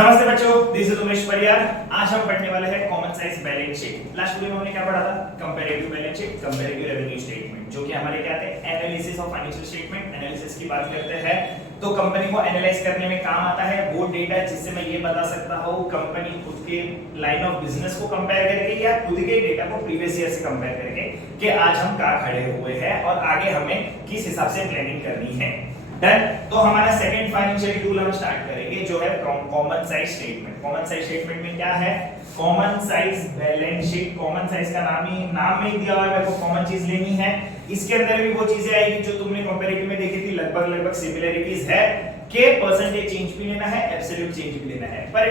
नमस्ते बच्चों, this is Umesh Pariyar. आज हम पढ़ने वाले हैं common size balance sheet. Last video में हमने क्या पढ़ा था? Comparative balance sheet, comparative revenue statement, जो कि हमारे क्या थे? Analysis of financial statement, analysis की बात करते हैं। तो कंपनी को एनालाइज करने में काम आता है वो डेटा जिससे मैं ये बता सकता हूं कंपनी खुद के लाइन ऑफ बिजनेस को कंपेयर करके या खुद के डेटा को प्रीवियस ईयर से कंपेयर करके कि आज हम कहां खड़े हुए हैं और आगे हमें किस हिसाब से प्लानिंग करनी है। डन। तो हमारा सेकंड फाइनेंशियल टूल हम स्टार्ट करेंगे जो है common size statement. Common size statement में क्या है? Common size balance sheet. Common size का नाम में दिया हुआ है, मेरे को कॉमन चीज लेनी है। इसके अंदर भी वो चीजें आएगी जो तुमने कंपैरेटिव में देखी थी, लगभग सिमिलरिटीज है कि परसेंटेज चेंज भी लेना है, एब्सोल्यूट चेंज भी लेना है, पर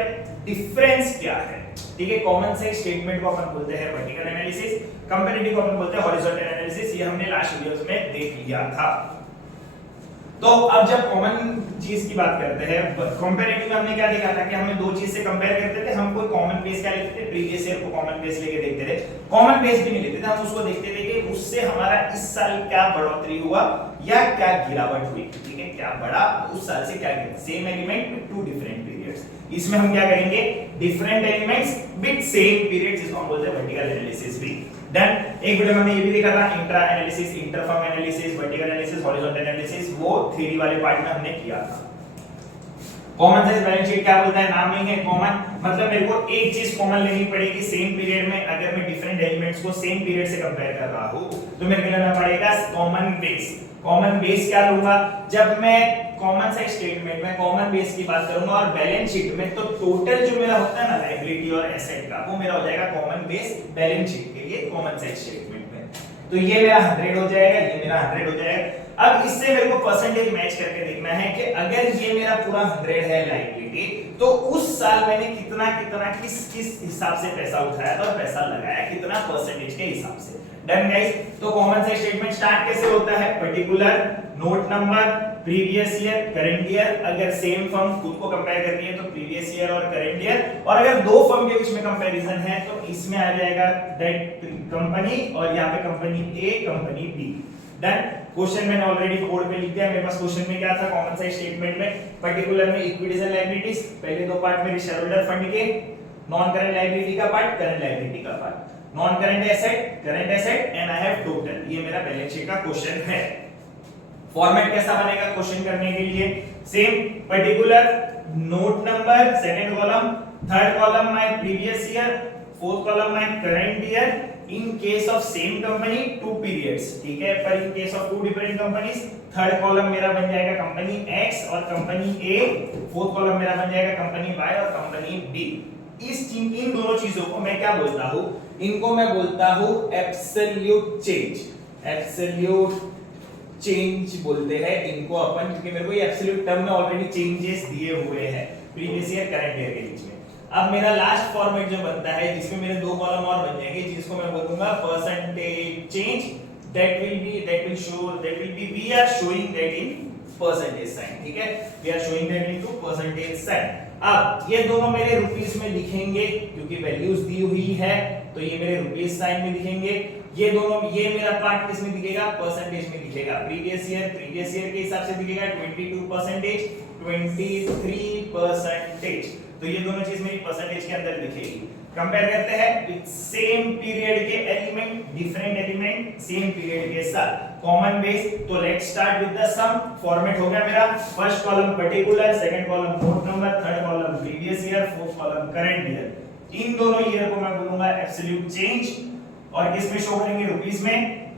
डिफरेंस क्या है? ठीक है, कॉमन साइज स्टेटमेंट को अपन बोलते हैं वर्टिकल एनालिसिस, कंपैरेटिव को अपन बोलते हैं हॉरिजॉन्टल एनालिसिस। ये हमने लास्ट वीडियोस में देख लिया था। तो अब जब कॉमन चीज की बात करते हैं, कंपैरेटिव में हमने क्या देखा था कि हमें दो चीज से कंपेयर करते थे। हम कोई कॉमन बेस क्या लेते थे? प्रीवियस ईयर को कॉमन बेस लेके देखते थे। कॉमन बेस भी नहीं लेते थे, हम उसको देखते थे कि उससे हमारा इस साल क्या बढ़ोतरी हुआ या क्या गिरावट हुई। ठीक है, क्या बढ़ा उस साल से क्या गिरा। Same element with two different periods. इसमें हम क्या करेंगे? Different elements with same period, जिसको हम बोलते हैं वर्टिकल एनालिसिस भी। डन। एक वीडियो में हमने ये भी देखा था intra analysis, inter-firm analysis, vertical analysis, horizontal analysis, वो थ्योरी वाले पार्ट में हमने किया था। कॉमन साइज बैलेंस शीट क्या बोलता है? नाम में है कॉमन, मतलब मेरे को एक चीज कॉमन लेनी पड़ेगी सेम पीरियड में। अगर मैं डिफरेंट एलिमेंट्स को सेम पीरियड से कंपेयर कर रहा हूं तो मेरे को लेना पड़ेगा कॉमन बेस। कॉमन बेस क्या लूंगा? जब मैं कॉमन साइज स्टेटमेंट में कॉमन बेस की बात करूंगा और बैलेंस शीट में, तो टोटल जो मेरा होता है ना लायबिलिटी और एसेट का, वो मेरा हो जाएगा कॉमन बेस बैलेंस शीट के लिए कॉमन साइज स्टेटमेंट में। तो ये मेरा 100 हो जाएगा, ये मेरा 100 हो जाएगा। अब इससे मेरे को परसेंटेज मैच करके देखना है कि अगर ये मेरा पूरा 100 है लायबिलिटी, तो उस साल मैंने कितना कितना किस किस हिसाब से पैसा उठाया और पैसा लगाया, कितना परसेंटेज के हिसाब से। Done guys. तो कॉमन साइज स्टेटमेंट स्टार्ट कैसे होता है? Particular, note number, previous year, current year. अगर सेम फर्म खुद को कंपेयर करनी है तो प्रीवियस ईयर और करंट ईयर, और अगर दो फर्म के बीच में कंपैरिजन है तो इसमें आ जाएगा दैट कंपनी और यहां पे कंपनी ए, कंपनी बी। डन। क्वेश्चन मैंने ऑलरेडी कोड पे लिख दिया। मेरे पास क्वेश्चन में क्या था कॉमन साइज स्टेटमेंट में? पर्टिकुलर में इक्विटीज एंड लायबिलिटीज, पहले दो पार्ट मेरे शेयरहोल्डर फंड के, नॉन करंट लायबिलिटी का पार्ट, करंट लायबिलिटी का part, non current asset and I have total. ये मेरा बैलेंस शीट का क्वेश्चन है। फॉर्मेट कैसा बनेगा क्वेश्चन करने के लिए? Same, particular, note number, second column, third column my previous year, fourth column my current year. In case of same company two periods, ठीक है, पर in case of two different companies, third column मेरा बन जाएगा company X और company A, fourth column मेरा बन जाएगा कंपनी वाई और कंपनी बी। इन दोनों चीजों को मैं क्या बोलता हूं? इनको मैं बोलता हूं एब्सोल्यूट चेंज। एब्सोल्यूट चेंज बोलते हैं इनको अपन, क्योंकि मेरे को ये एब्सोल्यूट टर्म में ऑलरेडी चेंजेस दिए हुए हैं प्रीवियस ईयर करंट ईयर के बीच में। अब मेरा लास्ट फॉर्मेट जो बनता है जिसमें मेरे दो कॉलम और बन जाएंगे, जिसको मैं बोलूंगा percentage change. That will be we are showing that in percentage sign. ठीक है, we are showing that into percentage sign. अब ये दोनों मेरे रुपीस में दिखेंगे क्योंकि वैल्यूज दी हुई है, तो ये मेरे रुपीस साइन में दिखेंगे। ये दोनों, ये मेरा पार्ट किस में दिखेगा? परसेंटेज में दिखेगा। प्रीवियस ईयर के हिसाब से दिखेगा 22%, 23%। तो ये दोनों चीज मेरी परसेंटेज के अंदर दिखेगी। कंपेयर करते हैं विद सेम पीरियड के element, different element same period के साथ। कॉमन बेस, तो let's start with the sum. Format हो गया मेरा, first column particular, second column note number, third column previous year, fourth column current year. इन दोनों year को मैं बोलूंगा एब्सोल्यूट चेंज, और किस में शो करेंगे? रुपीस में।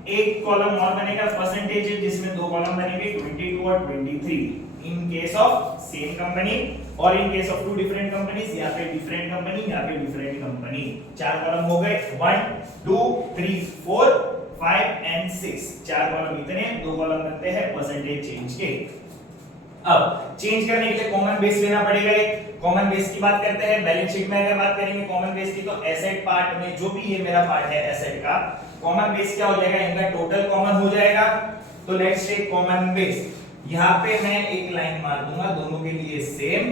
एक कॉलम और बनेगा परसेंटेज, जिसमें दो कॉलम बनेंगे 22 और 23 in case of same company, और in case of two different companies, यहाँ पे डिफरेंट कंपनी, यहाँ पे डिफरेंट कंपनी। चार कॉलम हो गए, 1 2 3 4 5 एंड 6। चार कॉलम इतने, दो कॉलम बनते हैं परसेंटेज चेंज के। अब चेंज करने के लिए कॉमन बेस लेना पड़ेगा। कॉमन बेस की बात करते हैं बैलेंस शीट में। अगर बात करेंगे कॉमन बेस की, तो एसेट पार्ट में जो भी ये मेरा पार्ट है एसेट का, कॉमन बेस क्या हो जाएगा? इनका टोटल कॉमन हो जाएगा। तो लेट्स टेक कॉमन बेस। यहां पे मैं एक लाइन मार दूंगा दोनों के लिए सेम।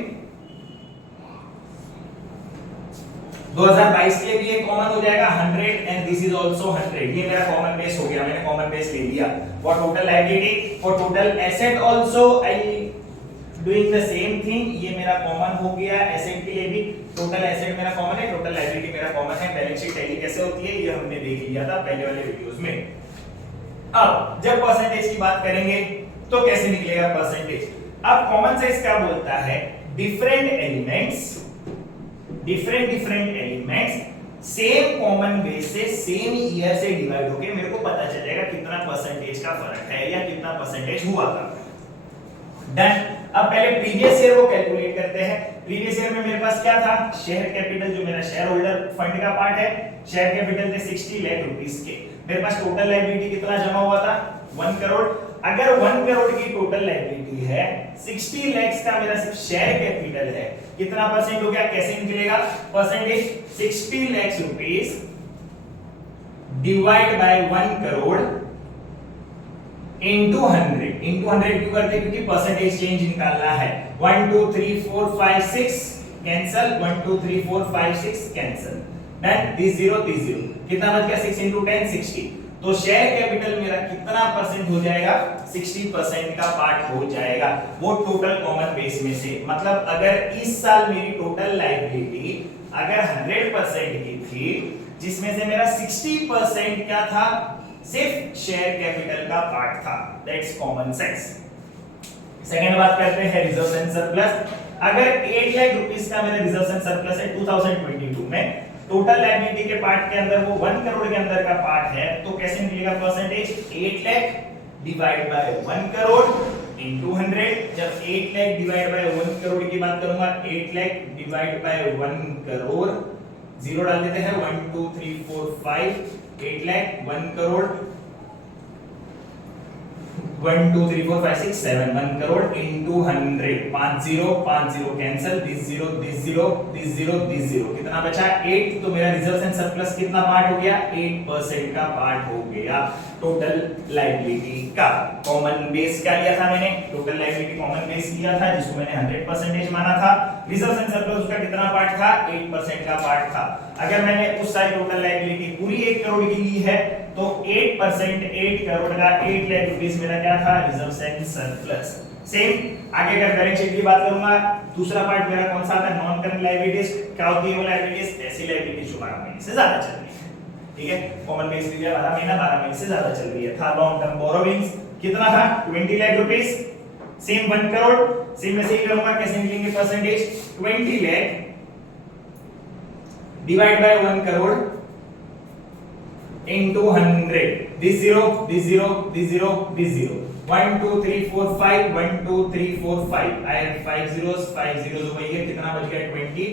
2022 के लिए भी ये कॉमन हो जाएगा 100 एंड दिस इज आल्सो 100। ये मेरा कॉमन बेस हो गया, मैंने कॉमन बेस ले लिया। For total liability, for total asset also I doing the same thing, ये मेरा कॉमन हो गया एसेट के लिए भी, टोटल एसेट मेरा कॉमन है, टोटल लायबिलिटी मेरा कॉमन है। बैलेंस शीट टैली कैसे होती है ये हमने देख लिया था पहले वाले वीडियोस में। अब जब परसेंटेज की बात करेंगे तो कैसे निकलेगा परसेंटेज। अब कॉमन साइज क्या बोलता है, different elements same common base से सेम ईयर से डिवाइड होके मेरे को पता चल जाएगा कितना परसेंटेज का फर्क है या कितना परसेंटेज हुआ था। डन। अब पहले प्रीवियस ईयर को कैलकुलेट करते हैं। प्रीवियस ईयर में मेरे पास क्या था, शेयर कैपिटल जो मेरा शेयर होल्डर फंड का पार्ट है, शेयर कैपिटल थे 60 लाख रुपीस के। मेरे पास टोटल लायबिलिटी कितना जमा हुआ था, 1 करोड़। अगर 1 करोड़ की टोटल लायबिलिटी है, 60 लाख का मेरा सिर्फ शेयर कैपिटल है, कितना परसेंट हो गया, कैसे निकलेगा percentage, 60 lakh rupees divide by 1 crore into 100 क्यों करते हैं, क्योंकि परसेंटेज चेंज निकालना है। 1 2 3 4 5 6 कैंसल, 1 2 3 4 5 6 कैंसल। डन। दिस 0 कितना बच गया, 6 into 10 60। तो शेयर कैपिटल मेरा कितना परसेंट हो जाएगा, 60% का पार्ट हो जाएगा, वो टोटल कॉमन बेस में से। मतलब अगर इस साल मेरी टोटल लायबिलिटी अगर 100% की थी, जिसमें से मेरा 60% क्या था, सिर्फ शेयर कैपिटल का पार्ट था। That's common sense. सेकंड बात करते हैं रिजर्व एंड सरप्लस। अगर 8 लाख रुपीस का मेरा रिजर्व एंड सरप्लस है 2022 में, टोटल लायबिलिटी के पार्ट के अंदर वो 1 करोड़ के अंदर का पार्ट है, तो कैसे निकलेगा percentage, 8 lakh divide by 1 crore into 100। जब 8 लाख डिवाइड बाय 1 करोड़ की बात करूंगा, 8 lakh divide by 1 crore, zero डाल देते हैं, 1 2 3 4 5 8 lakh 1 crore 1 2 3 4 5 6 7 1 crore into 100, 50 cancel, this 0 कितना बचा, 8। तो मेरा रिजर्व एंड सरप्लस कितना पार्ट हो गया, 8% का पार्ट हो गया टोटल लायबिलिटी का। कॉमन बेस क्या लिया था मैंने, टोटल लायबिलिटी कॉमन बेस लिया था, जिसको मैंने 100% माना था। रिजर्व एंड सरप्लस उसका कितना पार्ट था, 8% का पार्ट था। अगर मैंने उस सारी टोटल लायबिलिटी पूरी 1 करोड़ की ली है, तो 8% 8 करोड़ का 8 लाख रुपीस मेरा क्या था, रिजर्व एंड सरप्लस। सेम आगे अगर बैलेंस शीट की बात करूंगा, दूसरा पार्ट मेरा कौन सा आता है, नॉन करंट लायबिलिटीज। क्या होती है वो लायबिलिटीज, ऐसी लायबिलिटीज जो 12 महीने से ज्यादा चल रही है। ठीक है, कॉमन बेस लिया 12 महीने से ज्यादा चल रही है। था लॉन्ग टर्म बोरोविंग्स, कितना था, 20 lakh rupees. Same 1 crore, same में से ही करूंगा, कैसे निकलेंगे percentage, 20 lakh divide by 1 crore into 100, this 0 1 2 3 4 5 1 2 3 4 5 I have 5 zeros हो गई है, कितना बच गया 20।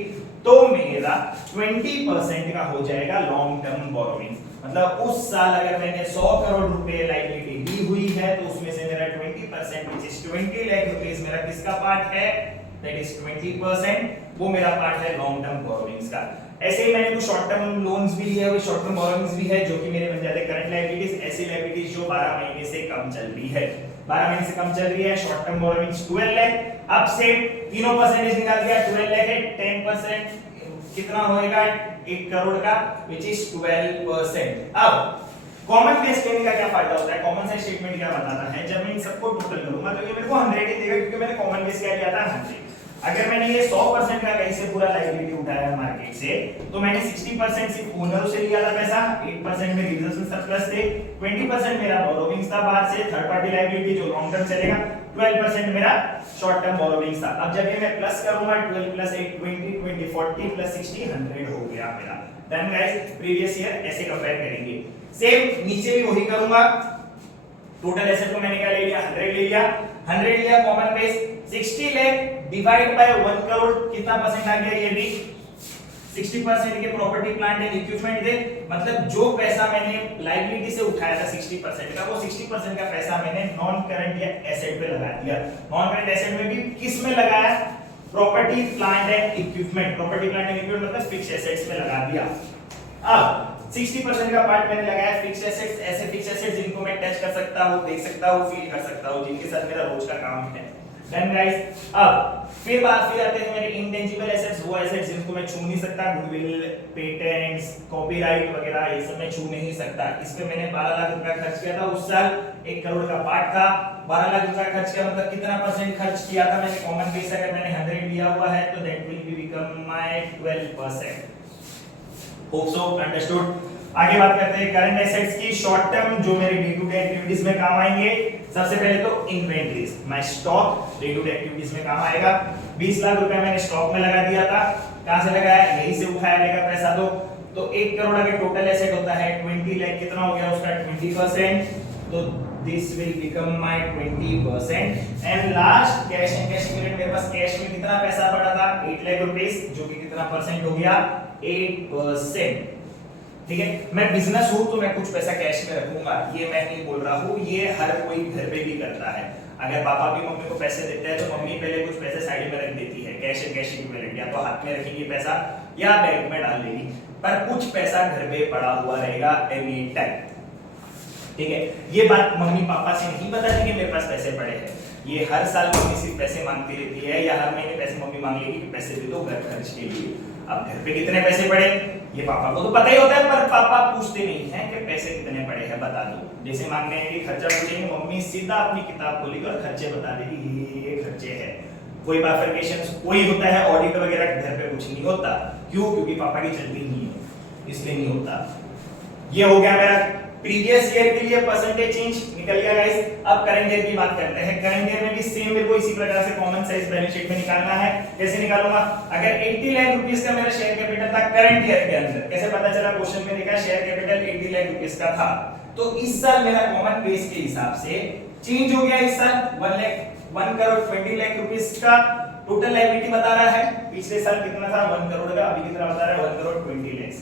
तो मेरा 20% का हो जाएगा लॉन्ग टर्म बोरोविंग। मतलब उस साल अगर मैंने 100 करोड़ रुपए लायबिलिटी ली हुई है, तो उसमें से मेरा 20% which is 20 लाख रुपीस मेरा किसका पार्ट है, that is 20%, वो मेरा पार्ट है लॉन्ग टर्म बोरोविंग्स का। ऐसे ही मैंने कुछ शॉर्ट टर्म लोन्स भी लिए हुए, शॉर्ट टर्म बोरोविंग्स भी है, जो कि मेरे बन जाते हैं करंट लायबिलिटीज। ऐसी लायबिलिटीज जो 12 महीने से कम चल रही है, 12 महीने से कम चल रही है। Short term borrowings 12 lakh. अब से तीनों परसेंटेज निकाल दिया, 12 लाख है, 10% कितना होएगा, 1 करोड़ का, which is 12%। अब कॉमन बेस लेने का क्या फायदा होता है, कॉमन साइज स्टेटमेंट क्या बताता है, जब मैं इन सबको टोटल करूंगा तो ये मेरे को 100 ही देगा, क्योंकि मैंने कॉमन बेस क्या लिया था 100। अगर मैंने ये 100% का कहीं से पूरा लायबिलिटी उठाया मार्केट से, तो मैंने 60% सिर्फ ओनर से लिया था पैसा, 8% में रिजर्व एंड सरप्लस थे, 20% मेरा बोरोविंग्स था बाहर से, थर्ड पार्टी लायबिलिटी जो लॉन्ग टर्म चलेगा, 12% मेरा शॉर्ट टर्म बोरोविंग्स था। अब जब ये मैं प्लस करूंगा, 12 प्लस 8 20 20 40 प्लस 60 100 हो गया मेरा। डन गाइस, प्रीवियस ईयर ऐसे कंपेयर करेंगे। सेम नीचे भी वही करूंगा। टोटल एसेट को मैंने क्या ले लिया, 100 ले लिया, 100 लिया common base, 60 lakh divide by 1 crore, कितना परसेंट आ गया, ये भी 60% के प्रॉपर्टी प्लांट एंड इक्विपमेंट थे। मतलब जो पैसा मैंने लायबिलिटी से उठाया था 60% का, वो 60% का पैसा मैंने नॉन करंट या एसेट पे लगा दिया। नॉन करंट एसेट में भी किस में लगाया, property plant and equipment. Property plant and equipment मतलब फिक्स्ड एसेट्स में लगा दिया। अब 60% का पार्ट मैंने लगाया फिक्स्ड एसेट्स, ऐसे फिक्स्ड एसेट्स जिनको मैं टच कर सकता हूं, देख सकता हूं, फील कर सकता हूं, जिनके साथ मेरा रोज का काम है। Done guys. अब फिर आते हैं मेरे इंटेंजिबल एसेट्स, वो एसेट्स जिनको मैं छू नहीं सकता, गुडविल, पेटेंट्स, कॉपीराइट वगैरह, ये सब मैं छू नहीं सकता। इस पे मैंने 12 लाख रुपया खर्च किया था उस साल, 1 करोड़ का पार्ट था। 12 लाख रुपया खर्च किया मतलब कितना परसेंट खर्च किया था मैंने? कॉमन बेस अगर मैंने 100 दिया हुआ है तो that will be become my 12%। Hope so understood. आगे बात करते हैं करंट एसेट्स की, शॉर्ट टर्म जो मेरे डे टू डे एक्टिविटीज में काम आएंगे। सबसे पहले तो inventories, my stock day to day activities में काम आएगा। 20 लाख रुपया मैंने स्टॉक में लगा दिया था। कहां से लगाया? यहीं से उठाया रहेगा पैसा। तो 1 करोड़ अगर टोटल एसेट होता है, 20 लाख कितना हो गया उसका? 20%। तो this will become my 20%। And last cash and cash equivalent, मेरे पास कैश में कितना पैसा पड़ा था? 8 लाख रुपीस, जो कि कितना परसेंट हो गया? 8%। ठीक है, मैं बिजनेस हूं तो मैं कुछ पैसा कैश में रखूंगा, ये मैं नहीं बोल रहा हूं, ये हर कोई घर पे भी करता है। अगर पापा भी मम्मी को पैसे देते हैं तो मम्मी पहले कुछ पैसे साइड में रख देती है, कैश एंड कैश इक्विवेलेंट, या तो हाथ में रखेगी पैसा या बैंक में डाल देगी, पर कुछ पैसा घर पे पड़ा हुआ रहेगा एनी टाइम। ठीक है, ये बात मम्मी पापा से नहीं बताती कि मेरे पास पैसे पड़े हैं, ये हर साल मम्मी सिर्फ पैसे मांगती रहती है, या हर महीने पैसे मम्मी मांग लेगी कि पैसे दे दो घर खर्च के लिए। अब घर पे कितने पैसे पड़े ये पापा को तो पता ही होता है, पर पापा पूछते नहीं है कि पैसे कितने पड़े हैं बता दो। जैसे मांगने हैं कि खर्चा पूछेंगे, मम्मी सीधा अपनी किताब खोलेगी और खर्चे बता देगी, ये खर्चे हैं। कोई बाइफरकेशन कोई होता है, ऑडिट वगैरह घर पे कुछ नहीं होता। क्यों? क्योंकि पापा की चलती नहीं है, इसलिए नहीं होता। ये हो गया मेरा प्रीवियस ईयर के लिए परसेंटेज चेंज निकल गया गाइस। अब करंट ईयर की बात करते हैं। करंट ईयर में भी सेम मेरे को इसी प्रकार से कॉमन साइज बैलेंस शीट में निकालना है। कैसे निकालूंगा? अगर 80 लाख रुपीस का मेरा शेयर कैपिटल था करंट ईयर के अंदर, कैसे पता चला? क्वेश्चन में लिखा शेयर कैपिटल 80 लाख रुपीस का था, तो इस साल मेरा कॉमन बेस के हिसाब से चेंज हो गया। इस साल 1 करोड़ 20 लाख रुपीस का टोटल लायबिलिटी बता रहा है। पिछले साल कितना था? 1 करोड़ का, अभी कितना बता रहा है? 1 करोड़ 20 लाख,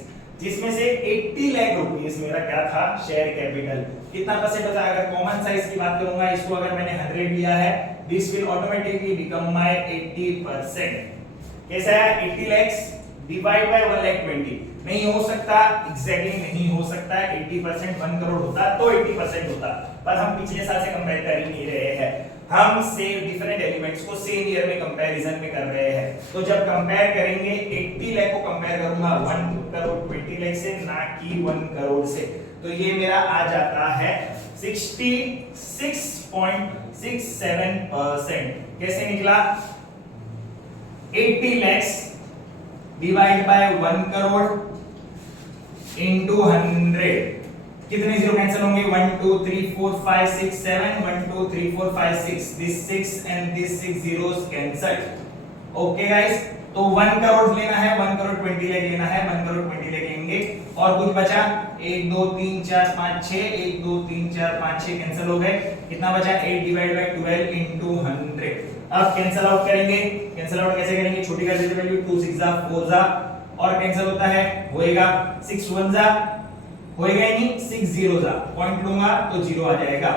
जिसमें से 80 लाख रुपीस मेरा क्या था? Share capital. कितना परसेंट होता है? अगर कॉमन साइज की बात करूंगा, इसको अगर मैंने 100 लिया है, this will automatically become my 80%। कैसा है? 80 लाख डिवाइड बाय 1 लाख 20 नहीं हो सकता, एग्जैक्टली नहीं हो सकता। 80% 1 करोड़ होता तो 80% होता, पर हम पिछले साल से कंपेयर कर ही नहीं रहे हैं, हम सेम डिफरेंट एलिमेंट्स को सेम ईयर में कंपैरिजन में कर रहे हैं। तो जब कंपेयर करेंगे 80 लाख को कंपेयर करूंगा 1 करोड़ 20 लाख से, ना कि 1 करोड़ से, तो ये मेरा आ जाता है 66.67%। कैसे निकला? 80 lakh divide by 1 crore into 100, कितने जीरो कैंसिल होंगे? 1 2 3 4 5 6 7 1 2 3 4 5 6, this 6 and this 6 zeros cancel. Okay guys, तो 1 करोड़ लेना है, 1 करोड़ 20 लाख लेना है, 1 करोड़ 20 लाख लेंगे, और कुछ बचा 1 2 3 4 5 6, 1 2 3 4 5 6 कैंसिल हो गए। कितना बचा? 8 डिवाइड बाय 12 इनटू 100। अब कैंसिल आउट करेंगे। कैंसिल आउट कैसे करेंगे? छोटी कर देते वैल्यू, 2 6 जा 4 जा, और कैंसिल होता है, होएगा 6 1 जा, होएगा ही नहीं, 6 0 जा, पॉइंट लूंगा तो 0 आ जाएगा।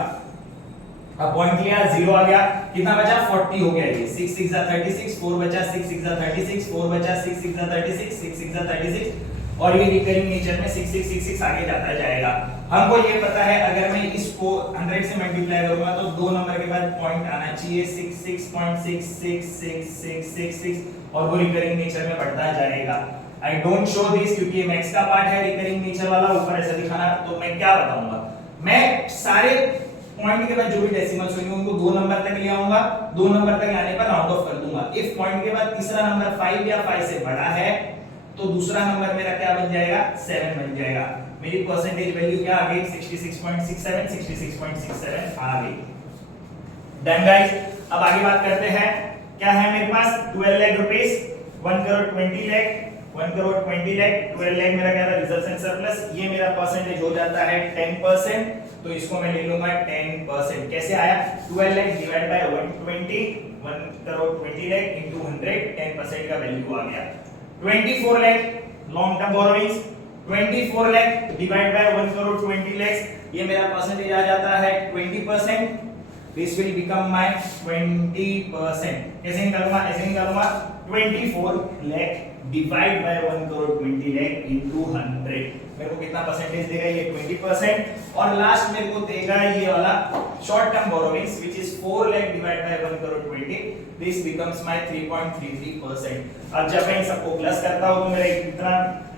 अब पॉइंट लिया, 0 आ गया, कितना बचा? 40 हो गया। ये 6 6 जा 36, 4 बचा, 6 6 जा 36, 4 बचा, 6 6 जा 36, 6 6 जा 36, और ये रिकरिंग नेचर में 6 6 6 6 आगे जाता जाएगा। हमको ये पता है अगर मैं इसको 100 से मल्टीप्लाई करूंगा तो 2 नंबर के बाद पॉइंट आना चाहिए, 66.666666, और वो रिकरिंग नेचर में बढ़ता जाएगा। I don't show this क्योंकि ये मैक्स का पार्ट है, रिकरिंग नेचर वाला ऊपर ऐसा दिखाना, तो मैं क्या बताऊंगा? मैं सारे पॉइंट के बाद जो भी डेसिमल्स होंगे उनको 2 नंबर तक ले आऊंगा, 2 नंबर तक लाने पर राउंड ऑफ कर दूंगा। इफ पॉइंट के बाद तीसरा नंबर 5 या 5 से बड़ा है तो दूसरा नंबर मेरा क्या बन जाएगा? 7 बन जाएगा। मेरी परसेंटेज वैल्यू क्या आ गई? 66.67, 66.67 आ गई। डन गाइस, अब आगे बात करते हैं। क्या है मेरे पास? 12 लाख रुपीस, 1 करोड़ 20 लाख, 1 करोड़ 20 लाख, 12 लाख मेरा क्या था? Reserves and surplus. ये मेरा परसेंटेज हो जाता है 10%, तो इसको मैं ले लूंगा 10%। कैसे आया? 12 lakh divide by 120, 1 crore 20 lakh into 100, 10% का वैल्यू आ गया। 24 lakh long term borrowings, 24 lakh divide by 1 crore 20 lakh, ये मेरा परसेंटेज आ जाता है 20%। This will become my 20%। कैसे निकालूंगा? ऐसे निकालूंगा, 24 lakh divide by 1 crore 20 lakh into 100, मेरे को कितना परसेंटेज देगा ये 20%, और लास्ट मेरे को देगा ये वाला short term borrowings which is 4 lakh divide by 1 crore 20, this becomes my 3.33%। अब जब मैं इन सबको प्लस करता हूं तो मेरा कितना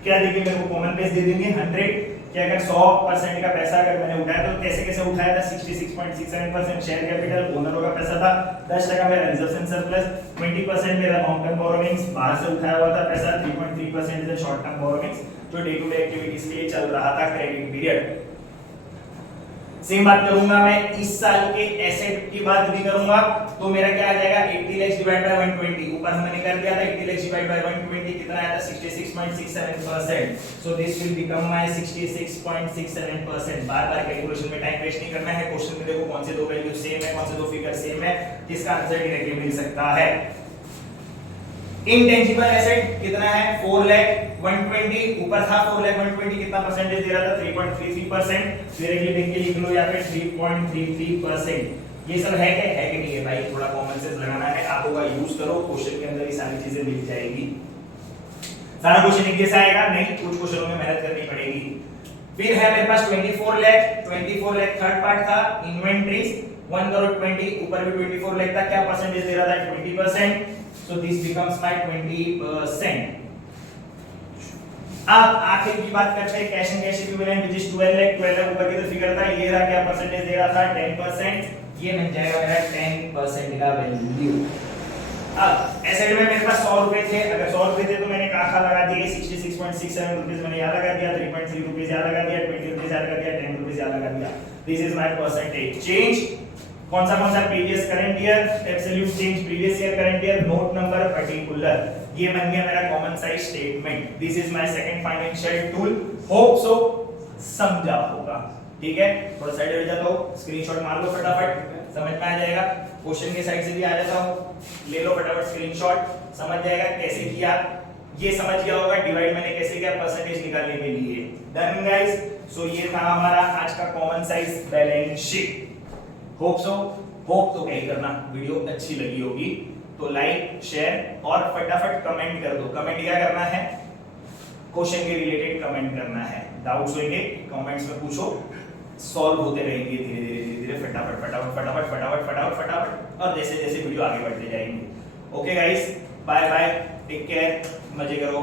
क्या देगी, मेरे को कॉमन बेस दे देंगे 100 कि अगर 100% का पैसा अगर मैंने उठाया तो कैसे कैसे उठाया था, 66.67% शेयर कैपिटल ओनरों का पैसा था, 10% मेरा रिजर्वेशन सरप्लस, 20% मेरा लॉन्ग टर्म बोरोइंग्स बाहर से उठाया हुआ था पैसा, 3.3% इज शॉर्ट टर्म बोरोइंग्स जो डे टू डे एक्टिविटीज के लिए चल रहा था क्रेडिट पीरियड। सेम बात करूंगा मैं इस साल के एसेट की बात भी करूंगा, तो मेरा क्या आ जाएगा 80 लाख डिवाइड बाय 120, ऊपर हमने कर दिया था 80 लाख डिवाइड बाय 120 कितना आया था 66.67%, so this will become my 66.67%। बार-बार कैलकुलेशन में टाइम वेस्ट नहीं करना है, क्वेश्चन में देखो कौन से दो वैल्यू सेम है, कौन से दो फिगर सेम है, किसका आंसर डायरेक्टली मिल सकता है। इनटेंजिबल एसेट कितना है 4 लाख 120, ऊपर था 4 लाख 120, कितना परसेंटेज दे रहा था 3.33%, डायरेक्टली देख के लिख लो यहाँ पे 3.33%। ये सब है क्या, है कि नहीं है भाई, थोड़ा कॉमन सेंस लगाना है, आप लोग यूज करो, क्वेश्चन के अंदर ये सारी चीजें मिल जाएगी। सारा क्वेश्चन एक जैसा आएगा नहीं, कुछ क्वेश्चनों में मेहनत करनी पड़ेगी। फिर है मेरे पास 24 लाख थर्ड पार्ट था इन्वेंटरीज 1 करोड़ 20, ऊपर भी 24 लाख था, क्या परसेंटेज दे रहा था 20%, so this becomes my 20%। अब आखिर की बात करते हैं cash and cash equivalent which is 12 lakh ऊपर की तो फिगर था, ये रहा क्या परसेंटेज दे रहा था 10%, ये बन जाएगा मेरा 10% का वैल्यू। अब एसेट में मेरे पास 100 रुपए थे, अगर 100 रुपए थे तो मैंने कहा लगा दिए 66.67 रुपीस मैंने यहाँ लगा दिया, 3.3 रुपीस यहाँ लगा दिया, 20 रुपीस यहाँ लगा दिया, 10 रुपीस यहाँ लगा दिया। This is my percentage change. कौन सा previous current year, absolute change previous year current year, note number particular, ये बन गया मेरा common size statement. This is my second financial tool, hope so समझा होगा, ठीक है। थोड़ा साइड हट जाता हूं, स्क्रीनशॉट मार लो फटाफट, समझ में आ जाएगा, क्वेश्चन के साइड से भी आ जाता हूं, ले लो फटाफट स्क्रीनशॉट, समझ जाएगा कैसे किया, ये समझ गया होगा डिवाइड मैंने कैसे किया परसेंटेज निकालने के लिए। डन गाइस, सो ये था हमारा आज का common size balance sheet. Hope तो क्या करना, वीडियो अच्छी लगी होगी तो लाइक शेयर और फटाफट कमेंट कर दो। कमेंट क्या करना है, क्वेश्चन के रिलेटेड कमेंट करना है, डाउट्स होंगे कमेंट्स में पूछो, सॉल्व होते रहेंगे धीरे धीरे फटाफट फटाफट फटाफट फटाफट फटाफट फटाफट, और जैसे जैसे वीडियो आगे बढ़ते जाएंगे। Okay guys, bye bye, take care, मजे करो।